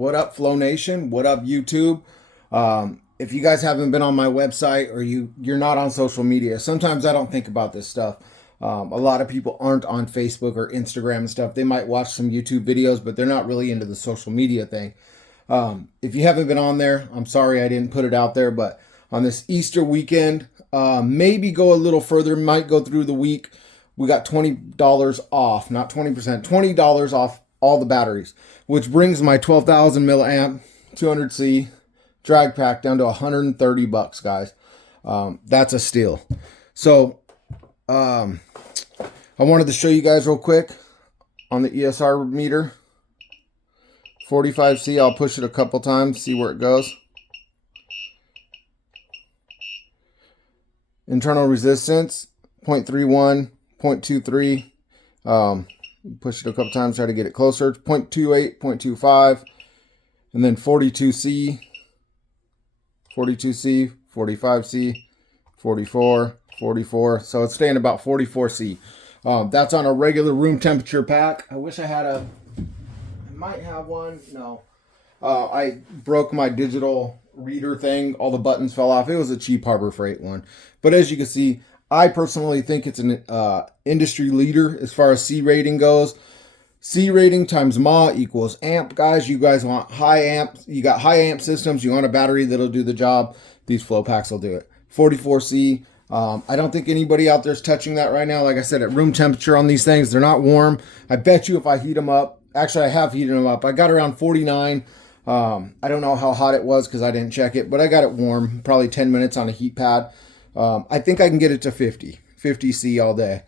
What up, Flow Nation? What up, YouTube? If you guys haven't been on my website or you're not on social media, sometimes I don't think about this stuff. A lot of people aren't on Facebook or Instagram and stuff. They might watch some YouTube videos, but they're not really into the social media thing. If you haven't been on there, I'm sorry I didn't put it out there, but on this Easter weekend, maybe go a little further, might go through the week. We got $20 off, not 20%, $20 off all the batteries, which brings my 12,000 milliamp 200C drag pack down to $130, guys. That's a steal. So I wanted to show you guys real quick on the ESR meter. 45C, I'll push it a couple times, see where it goes. Internal resistance 0.31, 0.23. Push it a couple times, try to get it closer. 0.28, 0.25, and then 42C, 45C, 44, 44. So it's staying about 44C. That's on a regular room temperature pack. I wish I had I might have one. No. I broke my digital reader thing. All the buttons fell off. It was a cheap Harbor Freight one. But as you can see, I personally think it's an industry leader as far as C rating goes. C rating times mAh equals amp, guys. You guys want high amp. You got high amp systems. You want a battery that'll do the job. These Flopacks will do it. 44C. I don't think anybody out there is touching that right now. Like I said, at room temperature on these things, they're not warm. I bet you if I heat them up, actually I have heated them up. I got around 49. I don't know how hot it was because I didn't check it, but I got it warm, probably 10 minutes on a heat pad. I think I can get it to 50C all day.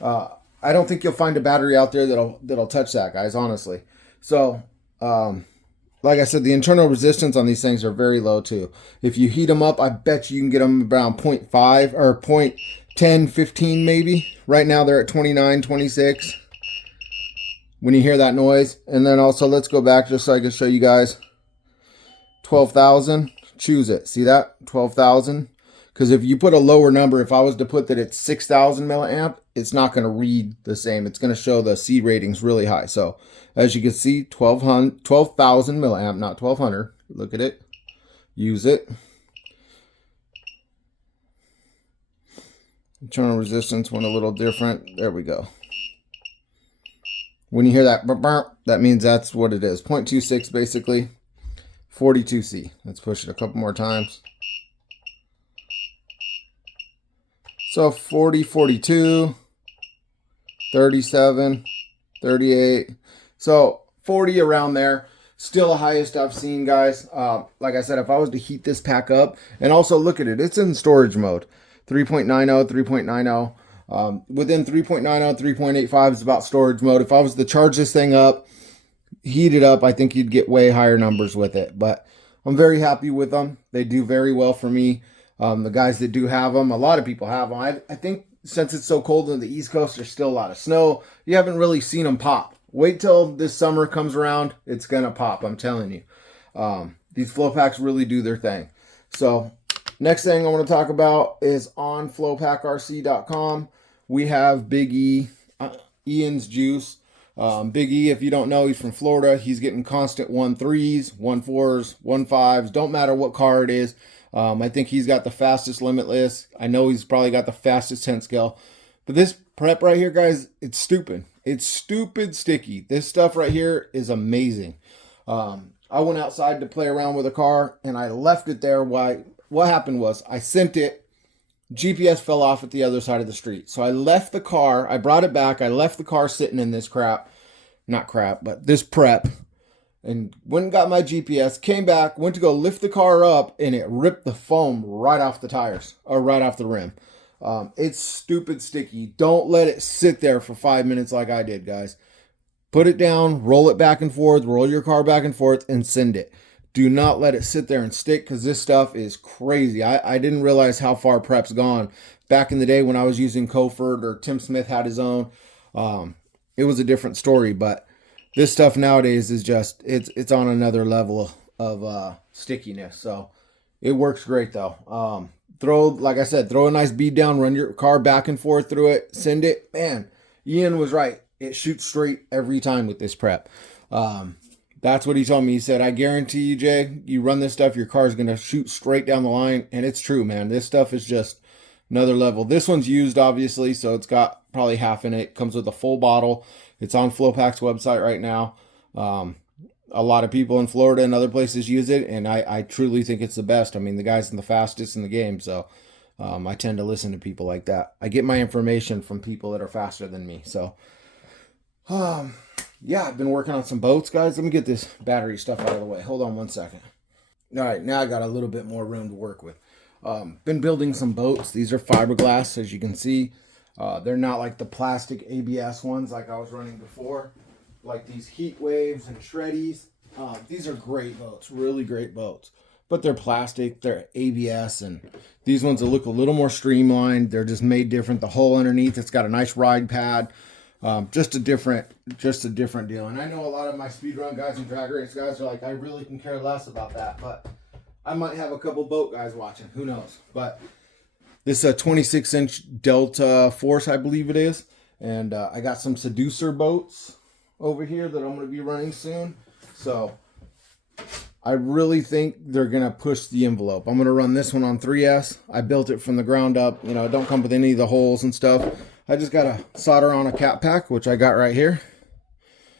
I don't think you'll find a battery out there that'll touch that, guys, honestly. So, like I said, the internal resistance on these things are very low too. If you heat them up, I bet you can get them around 0.5 or 0.10, 15 maybe. Right now they're at 29, 26. When you hear that noise. And then also, let's go back just so I can show you guys. 12,000, choose it. See that? 12,000. Because if you put a lower number, if I was to put that it's 6,000 milliamp, it's not going to read the same. It's going to show the C ratings really high. So as you can see, 12,000 milliamp, not 1,200. Look at it. Use it. Internal resistance went a little different. There we go. When you hear that, that means that's what it is. 0.26 basically. 42C. Let's push it a couple more times. So 40, 42, 37, 38. So 40 around there. Still the highest I've seen, guys. Like I said, if I was to heat this pack up, and also look at it, it's in storage mode. 3.90, 3.90. Within 3.90, 3.85 is about storage mode. If I was to charge this thing up, heat it up, I think you'd get way higher numbers with it. But I'm very happy with them. They do very well for me. The guys that do have them, a lot of people have them. I think since it's so cold on the East Coast, there's still a lot of snow. You haven't really seen them pop. Wait till this summer comes around. It's going to pop, I'm telling you. These Flopacks really do their thing. So next thing I want to talk about is on flopackrc.com. We have Big E, Ian's juice. Big E, if you don't know, he's from Florida. He's getting constant 1.3s, 1.4s, 1.5s. Don't matter what car it is. I think he's got the fastest limitless. I know he's probably got the fastest 10 scale. But this prep right here, guys, it's stupid. It's stupid sticky. This stuff right here is amazing. I went outside to play around with a car, and I left it there. What happened was I sent it. GPS fell off at the other side of the street. So I left the car. I brought it back. I left the car sitting in this crap. Not crap, but this prep. And went and got my GPS, came back, went to go lift the car up, and it ripped the foam right off the tires, or right off the rim. It's stupid sticky. Don't let it sit there for 5 minutes like I did, guys. Put it down, roll it back and forth, roll your car back and forth, and send it. Do not let it sit there and stick, because this stuff is crazy. I didn't realize how far prep's gone. Back in the day when I was using Coford or Tim Smith had his own, it was a different story, but this stuff nowadays is just, it's on another level of stickiness. So it works great though. Like I said, throw a nice bead down, run your car back and forth through it, send it. Man, Ian was right. It shoots straight every time with this prep. That's what he told me. He said, I guarantee you, Jay, you run this stuff, your car's going to shoot straight down the line. And it's true, man. This stuff is just another level. This one's used, obviously, so it's got probably half in it. Comes with a full bottle. It's on Flopack's website right now. A lot of people in Florida and other places use it, and I truly think it's the best. I mean, the guy's the fastest in the game, so I tend to listen to people like that. I get my information from people that are faster than me. So, yeah, I've been working on some boats, guys. Let me get this battery stuff out of the way. Hold on one second. All right, now I got a little bit more room to work with. Been building some boats. These are fiberglass, as you can see. They're not like the plastic ABS ones like I was running before, like these Heat Waves and Shreddies. These are great boats, really great boats. But they're plastic, they're ABS, and these ones will look a little more streamlined. They're just made different. The hull underneath, it's got a nice ride pad. Just a different deal. And I know a lot of my speedrun guys and drag race guys are like, I really can care less about that, but I might have a couple boat guys watching. Who knows? But this is a 26-inch Delta Force, I believe it is. And I got some Seducer boats over here that I'm going to be running soon. So I really think they're going to push the envelope. I'm going to run this one on 3S. I built it from the ground up. You know, it don't come with any of the holes and stuff. I just got to solder on a cap pack, which I got right here.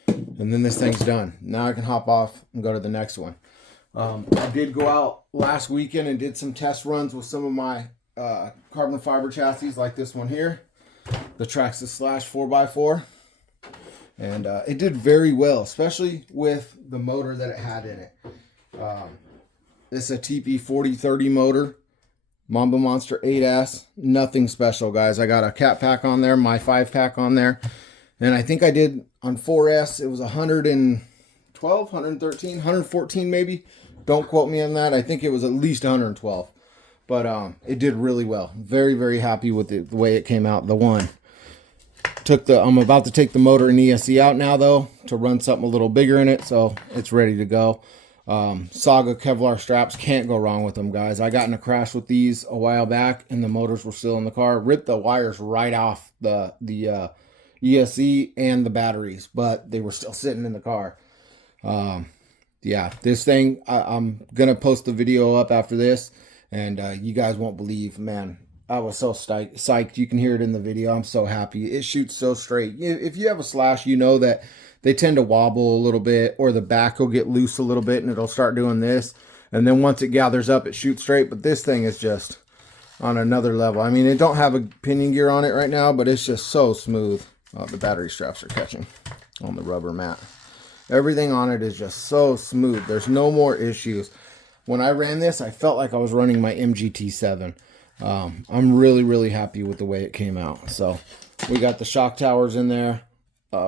And then this thing's done. Now I can hop off and go to the next one. I did go out last weekend and did some test runs with some of my carbon fiber chassis like this one here, the traxxas slash 4x4, and it did very well, especially with the motor that it had in it. This is a TP 4030 motor, Mamba Monster 8S. Nothing special, guys. I got a cat pack on there, my 5-pack on there, and I think I did on 4S it was 112, 113, 114 maybe. Don't quote me on that. I think it was at least 112. But it did really well. Very, very happy with the way it came out. The one. I'm about to take the motor and ESC out now, though, to run something a little bigger in it. So it's ready to go. Saga Kevlar straps. Can't go wrong with them, guys. I got in a crash with these a while back, and the motors were still in the car. Ripped the wires right off the ESC and the batteries, but they were still sitting in the car. Yeah, this thing, I'm going to post the video up after this, and you guys won't believe, man, I was so psyched. You can hear it in the video. I'm so happy. It shoots so straight. If you have a Slash, you know that they tend to wobble a little bit, or the back will get loose a little bit, and it'll start doing this. And then once it gathers up, it shoots straight. But this thing is just on another level. I mean, it don't have a pinion gear on it right now, but it's just so smooth. Oh, the battery straps are catching on the rubber mat. Everything on it is just so smooth. There's no more issues. When I ran this, I felt like I was running my MGT7. I'm really, really happy with the way it came out. So we got the shock towers in there,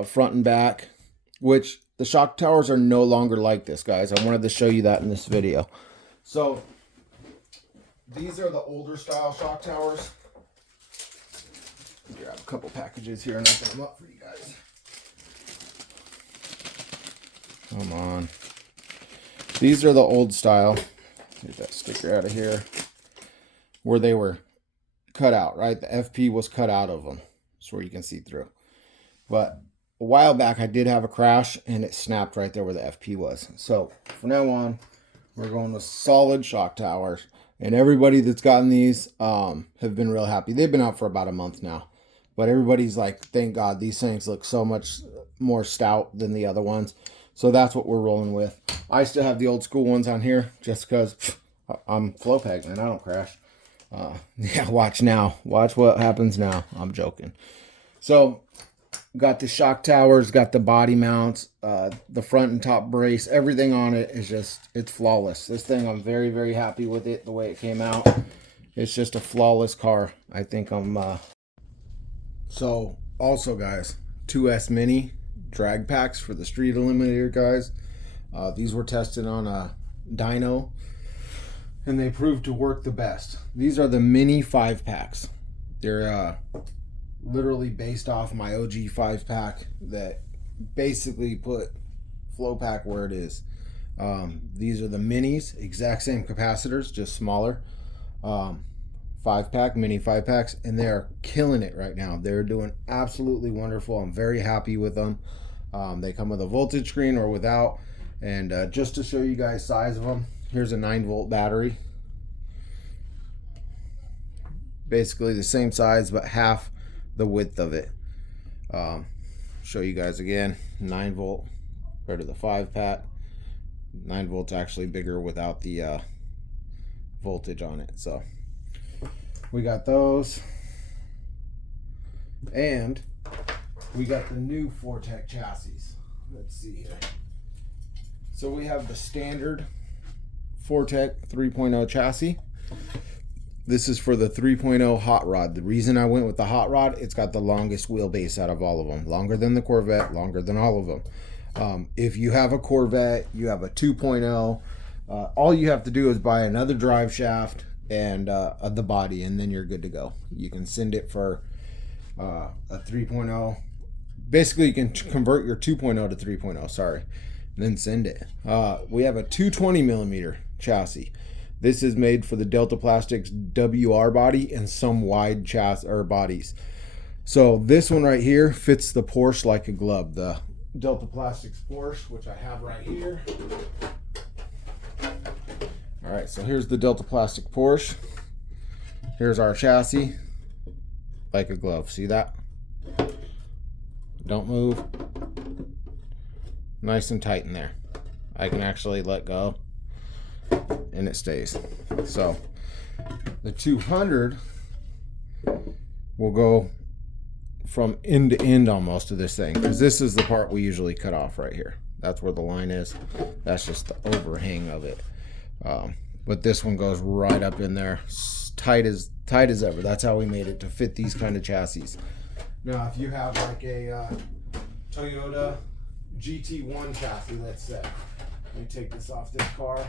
front and back, which the shock towers are no longer like this, guys. I wanted to show you that in this video. So these are the older style shock towers. Grab a couple packages here and open them up for you guys. Come on. These are the old style. Get that sticker out of here. Where they were cut out, right? The FP was cut out of them. That's where you can see through. But a while back, I did have a crash, and it snapped right there where the FP was. So from now on, we're going with solid shock towers. And everybody that's gotten these have been real happy. They've been out for about a month now. But everybody's like, thank God, these things look so much more stout than the other ones. So that's what we're rolling with. I still have the old school ones on here just because I'm Flopack, man. I don't crash. Yeah, watch now. Watch what happens now. I'm joking. So, got the shock towers, got the body mounts, the front and top brace. Everything on it is just, it's flawless. This thing, I'm very, very happy with it, the way it came out. It's just a flawless car. I think I'm... So, also, guys, 2S Mini drag packs for the street eliminator guys. These were tested on a dyno, and they proved to work the best. These are the mini 5-packs. They're literally based off my OG 5-pack that basically put Flopack where it is. These are the minis, exact same capacitors, just smaller. 5-pack, mini 5-packs, and they are killing it right now. They're doing absolutely wonderful. I'm very happy with them. They come with a voltage screen or without. And just to show you guys size of them, here's a 9-volt battery. Basically the same size, but half the width of it. Show you guys again, 9-volt compared to the 5-pat. 9-volt's actually bigger without the voltage on it. So we got those, and we got the new Flopack chassis. Let's see here. So we have the standard Flopack 3.0 chassis. This is for the 3.0 hot rod. The reason I went with the hot rod, it's got the longest wheelbase out of all of them. Longer than the Corvette, longer than all of them. If you have a Corvette, you have a 2.0, all you have to do is buy another drive shaft and the body, and then you're good to go. You can send it for a 3.0. Basically, you can convert your 2.0 to 3.0, sorry, and then send it. We have a 220 millimeter chassis. This is made for the Delta Plastics WR body and some wide chassis or bodies. So this one right here fits the Porsche like a glove. The Delta Plastics Porsche, which I have right here. All right, so here's the Delta Plastic Porsche. Here's our chassis, like a glove. See that? Don't move. Nice and tight in there. I can actually let go and it stays. So the 200 will go from end to end almost of this thing, because this is the part we usually cut off right here. That's where the line is. That's just the overhang of it. But this one goes right up in there, tight as ever. That's how we made it to fit these kind of chassis. Now, if you have like a Toyota GT1 chassis, let's say, let me take this off this car.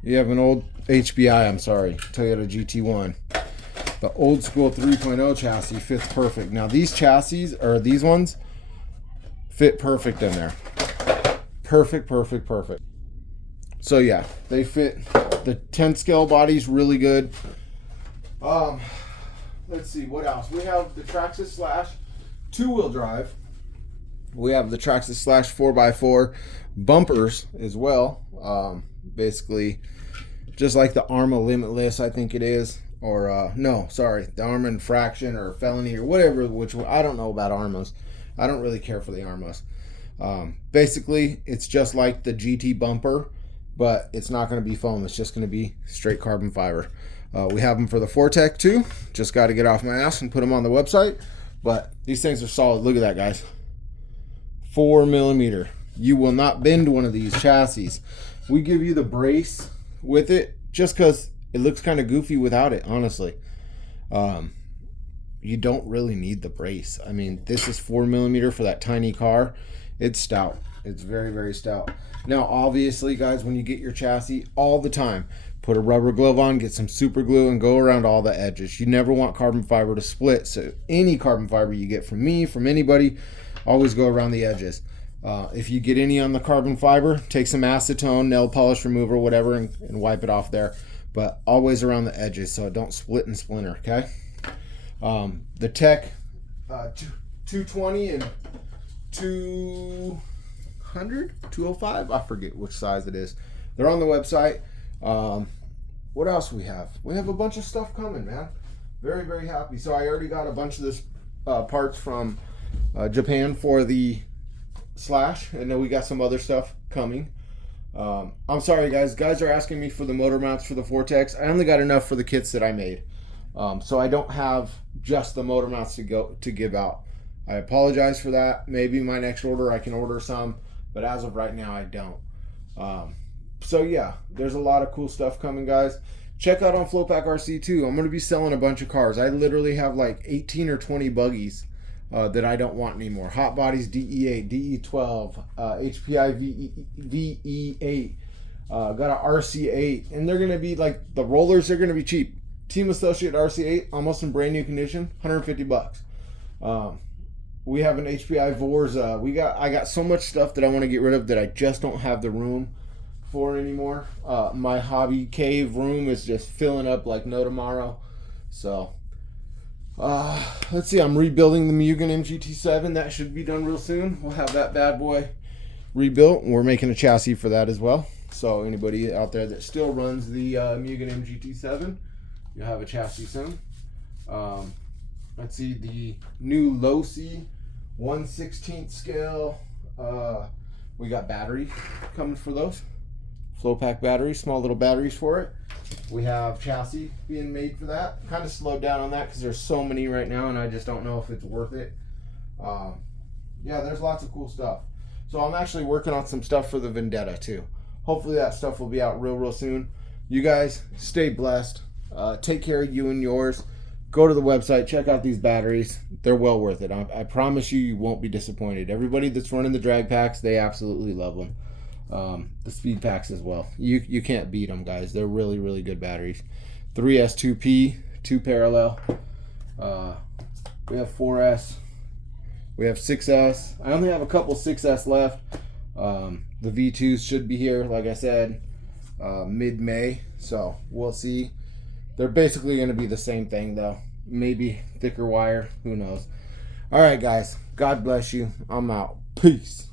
You have an old HBI, I'm sorry, Toyota GT1. The old school 3.0 chassis fits perfect. Now these chassis, or these ones, fit perfect in there. Perfect, perfect, perfect. So yeah, they fit. The 10 scale body's really good. Let's see, what else? We have the traxxas slash 2-wheel drive. We have the traxxas slash 4x4 bumpers as well. Basically, just like the ARMA Limitless, I think it is. Or, no, sorry, the ARMA Infraction or Felony or whatever, which I don't know about ARMAs. I don't really care for the ARMAs. Basically, it's just like the GT bumper, but it's not going to be foam. It's just going to be straight carbon fiber. We have them for the Flopack too. Just got to get off my ass and put them on the website. But these things are solid. Look at that, guys. 4 millimeter. You will not bend one of these chassis. We give you the brace with it just because it looks kind of goofy without it, honestly. You don't really need the brace. I mean, this is 4 millimeter for that tiny car. It's stout. It's very, very stout. Now, obviously, guys, when you get your chassis, all the time, put a rubber glove on, get some super glue, and go around all the edges. You never want carbon fiber to split. So any carbon fiber you get from me, from anybody, always go around the edges. If you get any on the carbon fiber, take some acetone, nail polish remover, whatever, and wipe it off there. But always around the edges so it don't split and splinter, okay? The Tech 220 and 200, 205, I forget which size it is. They're on the website. What else we have? We have a bunch of stuff coming, man. Very, very happy. So I already got a bunch of this parts from Japan for the Slash, and then we got some other stuff coming. I'm sorry, guys. Guys are asking me for the motor mounts for the Vortex. I only got enough for the kits that I made, so I don't have just the motor mounts to give out. I apologize for that. Maybe my next order I can order some, but as of right now I don't. So yeah, there's a lot of cool stuff coming, guys. Check out on Flopack RC too. I'm going to be selling a bunch of cars. I literally have like 18 or 20 buggies that I don't want anymore. Hot bodies, DE8, DE12, HPI VE8, got an RC8, and they're going to be like, the rollers are going to be cheap. Team Associate RC8, almost in brand new condition, 150 bucks. We have an HPI Vorza. I got so much stuff that I want to get rid of that I just don't have the room for anymore. My hobby cave room is just filling up like no tomorrow. So let's see, I'm rebuilding the Mugen MGT7. That should be done real soon. We'll have that bad boy rebuilt. We're making a chassis for that as well. So anybody out there that still runs the Mugen MGT7, you'll have a chassis soon. Let's see, the new low C 1/16 scale. We got batteries coming for those. Flopack batteries, small little batteries for it. We have chassis being made for that. Kind of slowed down on that because there's so many right now and I just don't know if it's worth it. Yeah, there's lots of cool stuff. So I'm actually working on some stuff for the Vendetta too. Hopefully that stuff will be out real soon. You guys stay blessed. Take care of you and yours. Go to the website, check out these batteries. They're well worth it. I promise you, you won't be disappointed. Everybody that's running the drag packs, they absolutely love them. The speed packs as well. You can't beat them, guys. They're really good batteries. 3S, 2P, 2 parallel. We have 4S. We have 6S. I only have a couple 6S left. The V2s should be here, like I said, mid-May. So we'll see. They're basically going to be the same thing, though. Maybe thicker wire. Who knows? All right, guys. God bless you. I'm out. Peace.